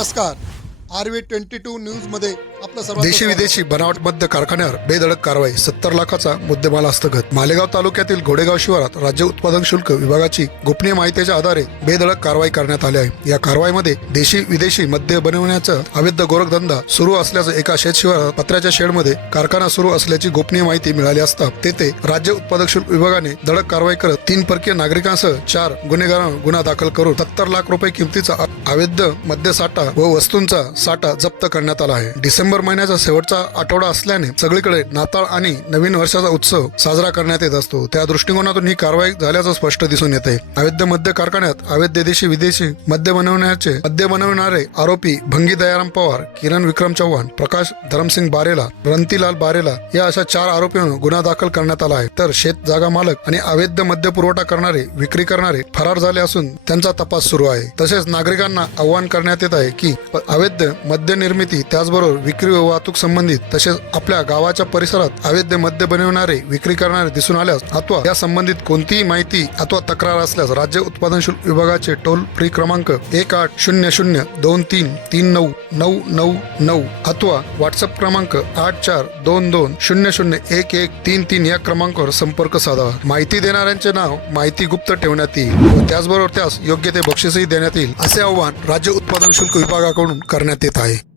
नमस्कार R V twenty two न्यूजमध्ये आपलं देशी विदेशी बनावट मद्य कारखान्यावर बेधडक कारवाई. सत्तर लाखाचा मुद्देमाल हस्तगत. मालेगाव तालुक्यातील घोडेगाव शिवारात राज्य उत्पादन शुल्क विभागाची गोपनीय माहितीच्या आधारे बेधडक कारवाई करण्यात आली आहे. या कारवाईमध्ये देशी विदेशी मद्य बनवण्याचा अवैध गोरखधंदा सुरू असल्याचं एका शेत शिवारात पत्र्याच्या शेडमध्ये कारखाना सुरू असल्याची गोपनीय माहिती मिळाली असता तेथे राज्य उत्पादक शुल्क विभागाने धडक कारवाई करत तीन परकीय नागरिकांसह चार गुन्हेगारांवर गुन्हा दाखल करून सत्तर लाख रुपये किमतीचा अवैध मद्यसाठा व वस्तूंचा साठा जप्त करण्यात आला आहे. डिसेंबर महिन्याचा शेवटचा आठवडा असल्याने सगळीकडे नाताळ आणि नवीन वर्षाचा उत्सव साजरा करण्यात येत असतो. त्या दृष्टिकोनातून ही कारवाई झाल्याचं स्पष्ट दिसून येते. अवैध मद्य कारखान्यात अवैध देशी विदेशी मद्य बनवण्याचे मद्य बनवणारे आरोपी भंगी दयाराम पवार किरण विक्रम चव्हाण प्रकाश धरमसिंग बारेला रंतीलाल बारेला या अशा चार आरोपींवर गुन्हा दाखल करण्यात आला आहे. तर शेत जागा मालक आणि अवैध मद्य पुरवठा करणारे विक्री करणारे फरार झाले असून त्यांचा तपास सुरू आहे. तसेच नागरिकांना आव्हान करण्यात येत आहे की अवैध मद्य निर्मिती त्याचबरोबर विक्री व वाहतूक संबंधित तसेच आपल्या गावाच्या परिसरात अवैध मद्य बनवणारे विक्री करणारे दिसून आल्यास अथवा या संबंधित कोणतीही माहिती अथवा तक्रार असल्यास राज्य उत्पादन शुल्क विभागाचे टोल फ्री क्रमांक एक आठ शून्य शून्य दोन तीन तीन नऊ नऊ नऊ नऊ अथवा व्हॉट्सअप क्रमांक आठ चार दोन दोन शून्य शून्य एक एक तीन तीन या क्रमांकावर संपर्क साधावा माहिती देणाऱ्यांचे नाव माहिती गुप्त ठेवण्यात येईल व त्याचबरोबर त्यास योग्य ते बक्षीसही देण्यात येईल असे आवाहन राज्य उत्पादन शुल्क विभागाकडून करण्यात येत आहे.